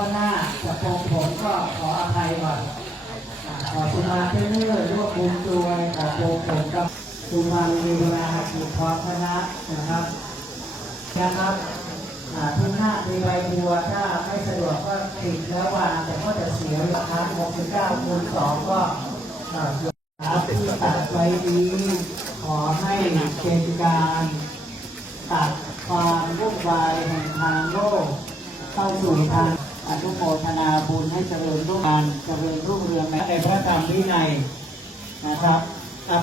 พ่อหน้าจะโปรงผมก็ขออภัยก่อนขอสุมาเพื่อร่วมบุญช่วยขอโปรงผมกับสุมาลีเวลาถูกพร้อมคณะนะครับทุกหน้ามีใบบัวถ้าไม่สะดวกก็ติดแล้ววางแต่ก็จะเสียราคา69 คูณ 2ก็ที่ตัดไว้นี้ขอให้เป็นการตัดความวุ่นวายแห่งทางโลกเข้าสู่ทางอนุโมทนาบุญให้เจริญรุ่งเรืองในพระธรรมวินัยนะครับ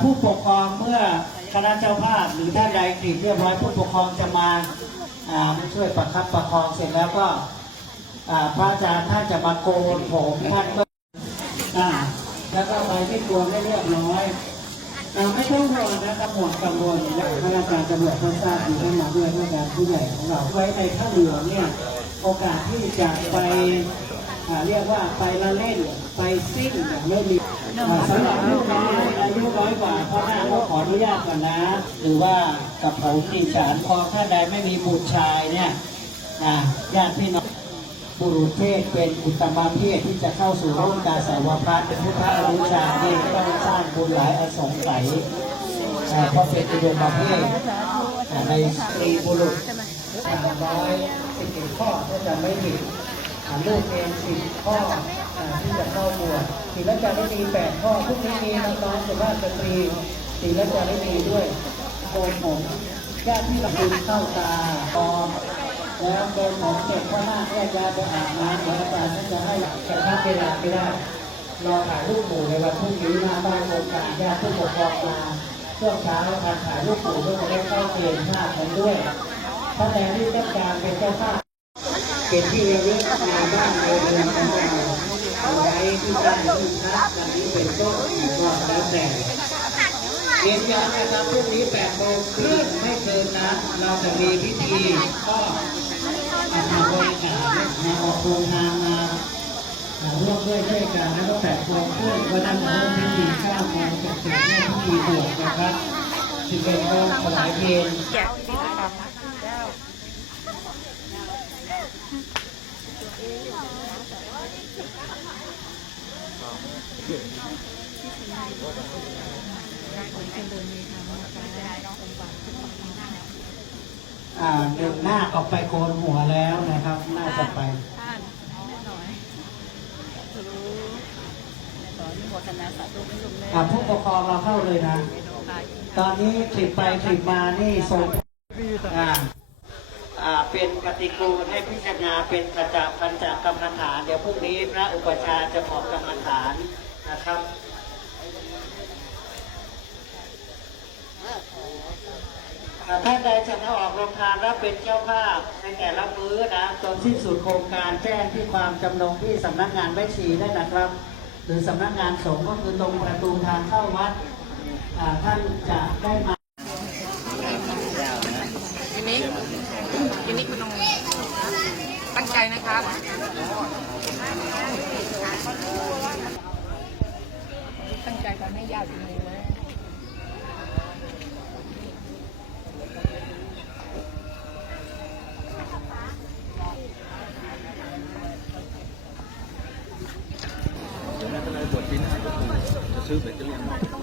ผู้ปกครองเมื่อคณะเจ้าภาพหรือท่านใดติดเรียบร้อยผู้ปกครองจะมาช่วยประคับประคองเสร็จแล้วก็พระอาจารย์ท่านจะมาโกนผมท่านก็แล้วก็ไปที่ตัวไม่เรียบร้อยไม่ต้องห่วงนะครับหมดกังวลและพระอาจารย์ตำรวจท่านทราบอยู่ท่านมาด้วยพระอาจารย์ผู้ใหญ่ของเราไว้ในผ้าเหลืองเนี่ยโอกาสที่จะไปเรียกว่าไปละเล่นไปซิ่งอย่างไม่มีสำหรับลูกน้อยอายุน้อยกว่าพ่อหน้าก็ขออนุญาตก่อนนะหรือว่ากับผมที่ศาลพอท่านใดไม่มีบุตรชายเนี่ยญาติพี่น้องบุรุษเพศเป็นอุตตมเพศที่จะเข้าสู่ร่มกาสาวพัฒน์เป็นพุทธอนุชาที่ต้องสร้างบุญหลายอสงไขยเพราะเป็นอุดมเพศในสตรีบุรุษ111 ข้อถ้าจะไม่ผิดลูกเอง10 ข้อที่จะเข้าบวชศีลจารี8 ข้อพวกนี้มีน้องๆสุภาพสตรีศีลจารีด้วยโกนผมญาติที่ระบุเข้าตาตอมแล้วโกนผมเสร็จข้อหน้าแยกย้ายไปอาบน้ำแล้วอาจารย์ท่านจะให้กระชับเวลาไม่ได้รอถ่ายรูปหมู่ในวันพรุ่งนี้หน้าบ้านโครงการญาติผู้ปกครองมาช่วงเช้าทานถ่ายรูปหมู่เพื่อจะได้เข้าเกณฑ์ภาพกันด้วยท่านใดที่ต้องการเป็นเจ้าภาพเป็นที่ระลึกในบ้านในเรือนของเราเอาไว้ที่บ้านที่พักวันนี้เป็นต้นก็แล้วแต่เรียนย้อนนะครับพรุ่งนี้8 โมงครึ่งไม่เกินนั้นเราจะมีพิธีก็มาบริจาคออกโรงทานมาร่วมด้วยช่วยกันแล้วก็8 โมงครึ่งก็นั่งร่วมพิธี9 โมงจะเสร็จในพิธีบวชนะครับ11 โมงถวายเพลงเดินหน้าออกไปโกนหัวแล้วนะครับน่าจะไปผู้ปกครองเราเข้าเลยนะตอนนี้คลิปไปคลิปมานี่ส่งเป็นปฏิกูลให้พิจารณาเป็นปัญจกรรมฐานเดี๋ยวพรุ่งนี้พระอุปชาจะบอกกรรมฐานนะครับท่านใดจะมาออกโรงทานรับเป็นเจ้าภาพในแต่ละมื้อนะจนสิ้นสุดโครงการแจ้งที่ความจำนงที่สำนักงานแม่ชีได้นะครับหรือสำนักงานสงฆ์ก็คือตรงประตูทางเข้าวัดท่านจะได้มาทีนี้คุณต้องตั้งใจนะครับตั้งใจทำให้ยากจริงๆนะจะซื้อแบตเตอรี่